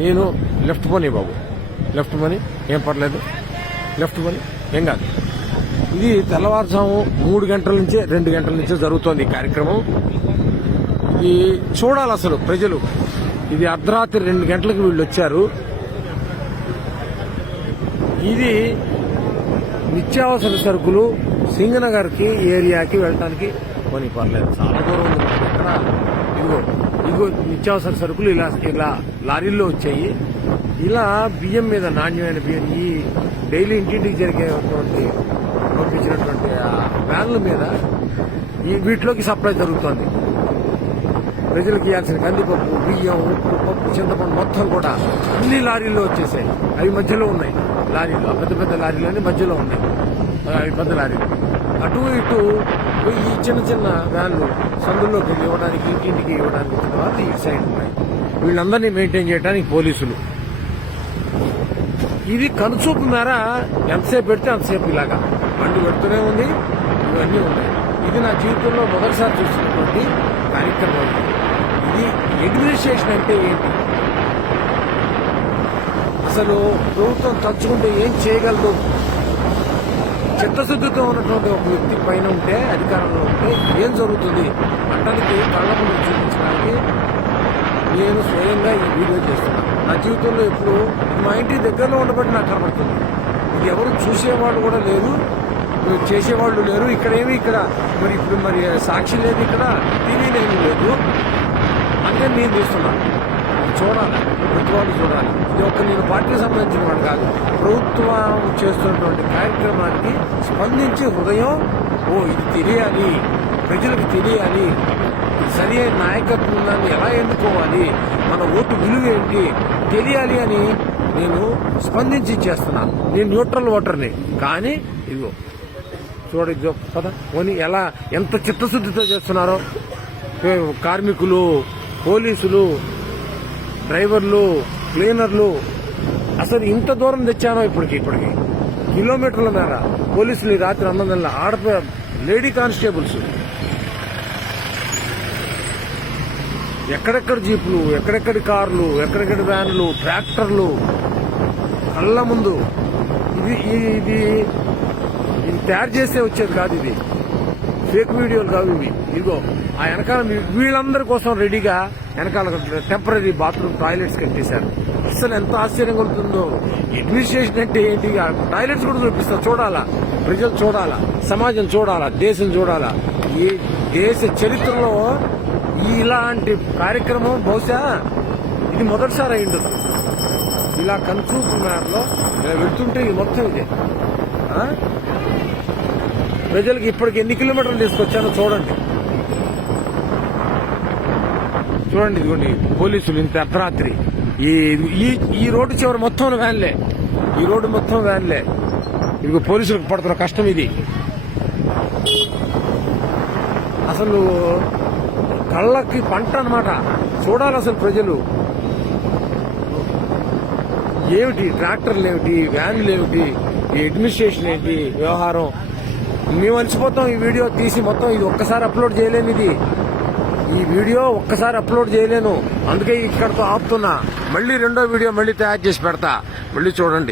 నేను లెఫ్ట్ పోనీ బాబు, లెఫ్ట్ పోనీ, ఏం పర్లేదు, లెఫ్ట్ పోనీ, ఏం కాదు. ఇది తెల్లవారుజాము 3 గంటల నుంచి 2 గంటల నుంచి జరుగుతోంది ఈ కార్యక్రమం. ఇది చూడాలి అసలు ప్రజలు. ఇది అర్ధరాత్రి 2 గంటలకు వీళ్ళు వచ్చారు. ఇది నిత్యావసర సరుకులు సింగనగర్కి ఏరియాకి వెళ్ళడానికి కొని పర్లేదు, చాలా దూరం ఉంది. ఇక్కడ ఇదిగో నిత్యావసర సరుకులు ఇలా లారీల్లో వచ్చాయి. ఇలా బియ్యం మీద, నాణ్యమైన బియ్యం, ఈ డైలీ ఇంటింటికి జరిగేటువంటి పంపించినటువంటి వ్యాన్ల మీద వీటిలోకి సప్లై జరుగుతోంది. ప్రజలకు ఇవ్వాల్సిన కందిపప్పు, బియ్యం, ఉప్పు, పప్పు, చింతపండు మొత్తం కూడా అన్ని లారీల్లో వచ్చేసాయి. అవి మధ్యలో ఉన్నాయి లారీలు, పెద్ద పెద్ద లారీలన్నీ మధ్యలో ఉన్నాయి. అవి పెద్ద లారీలు అటు ఇటు ఈ చిన్న చిన్న వ్యాన్లు సందుల్లోకి ఇవ్వడానికి, ఇంటింటికి ఇవ్వడానికి వచ్చిన వాళ్ళు ఈ సైడ్ ఉన్నాయి. వీళ్ళందరినీ మెయింటైన్ చేయడానికి పోలీసులు. ఇది కనుచూపు మేర ఎంతసేపు పెడితే అంతసేపు ఇలాగా బండి పెడుతూనే ఉంది. ఇవన్నీ ఉన్నాయి. ఇది నా జీవితంలో మొదటిసారి చూసినటువంటి కార్యక్రమం. ఇది అడ్మినిస్ట్రేషన్ అంటే ఏంటి, అసలు ప్రభుత్వం తలుచుకుంటే ఏం చేయగలదు? చిత్తశుద్ధితో ఉన్నటువంటి ఒక వ్యక్తి పైన ఉంటే, అధికారంలో ఉంటే ఏం జరుగుతుంది అంటానికి కళ్ళ ముందు చూపించడానికి నేను స్వయంగా ఈ వీడియో చేస్తున్నాను. నా జీవితంలో ఎప్పుడు మా ఇంటి దగ్గరలో ఉండబట్టి నాకు కనబడుతుంది. ఇది ఎవరు చూసేవాళ్ళు కూడా లేరు, చేసేవాళ్ళు లేరు. ఇక్కడ మరి ఇప్పుడు సాక్షి లేదు, ఇక్కడ టీవీ లేదు. అందుకని నేను చూస్తున్నాను. చూడాలి, ప్రతి వాళ్ళు చూడాలి. ఇది ఒక నేను పార్టీకి సంబంధించిన వాడు కాదు. ప్రభుత్వం చేస్తున్నటువంటి కార్యక్రమానికి స్పందించి హృదయం, ఇది తెలియాలి, ప్రజలకు తెలియాలి, సరి అయిన నాయకత్వాన్ని ఎలా ఎన్నుకోవాలి, మన ఓటు విలువ ఏంటి తెలియాలి అని నేను స్పందించి చేస్తున్నాను. నేను న్యూట్రల్ ఓటర్ని. కానీ ఇదిగో చూడ కదా పోనీ ఎంత చిత్తశుద్ధితో చేస్తున్నారో కార్మికులు, పోలీసులు, డ్రైవర్లు, క్లీనర్లు. అసలు ఇంత దూరం తెచ్చానో ఇప్పటికి కిలోమీటర్ల మేర పోలీసులు ఈ రాత్రి 9 గంటల లేడీ కానిస్టేబుల్స్, ఎక్కడెక్కడ జీపులు, ఎక్కడెక్కడి కార్లు, ఎక్కడెక్కడి వ్యాన్లు, ట్రాక్టర్లు కళ్ళ ముందు. ఇది తయారు చేస్తే వచ్చేది కాదు. ఇది ఫేక్ వీడియోలు కావు ఇవి. ఇదిగో ఆ వెనకాల వీళ్ళందరి కోసం రెడీగా వెనకాల టెంపరీ బాత్రూమ్ టాయిలెట్స్ కట్టేశారు. అసలు ఎంత ఆశ్చర్యం కలుగుతుందో. అడ్మినిస్ట్రేషన్ అంటే ఏంటి? టాయిలెట్స్ కూడా చూపిస్తా. చూడాలా, ప్రజలు చూడాలా, సమాజం చూడాలా, దేశం చూడాలా. ఈ దేశ చరిత్రలో ఇలాంటి కార్యక్రమం బహుశా ఇది మొదటిసారి అయిండదు. ఇలా కన్సూప్ మేరలో వెళ్తుంటే ఇది మొత్తం ఇదే. ప్రజలకు ఇప్పటికి ఎన్ని కిలోమీటర్లు తీసుకొచ్చానో చూడండి. ఇదిగోండి పోలీసులు ఇంత అర్ధరాత్రి ఈ రోడ్డు చివరి మొత్తం వ్యాన్లే, ఈ రోడ్డు మొత్తం వ్యాన్లే. ఇదిగో పోలీసులకు పడుతున్న కష్టం ఇది. అసలు కళ్ళకి పంట అన్నమాట. చూడాలి అసలు ప్రజలు. ఏమిటి ట్రాక్టర్లు, ఏమిటి వ్యాన్లు, ఏమిటి ఈ అడ్మినిస్ట్రేషన్ ఏంటి వ్యవహారం. మేము అలసిపోతాం ఈ వీడియో తీసి మొత్తం. ఇది ఒక్కసారి అప్లోడ్ చేయలేను. ఈ వీడియో ఒక్కసారి అప్లోడ్ చేయలేను. అందుకే ఇక్కడతో ఆపుతున్నా. మళ్ళీ రెండో వీడియో మళ్ళీ తయారు చేసి పెడతా. మళ్ళీ చూడండి.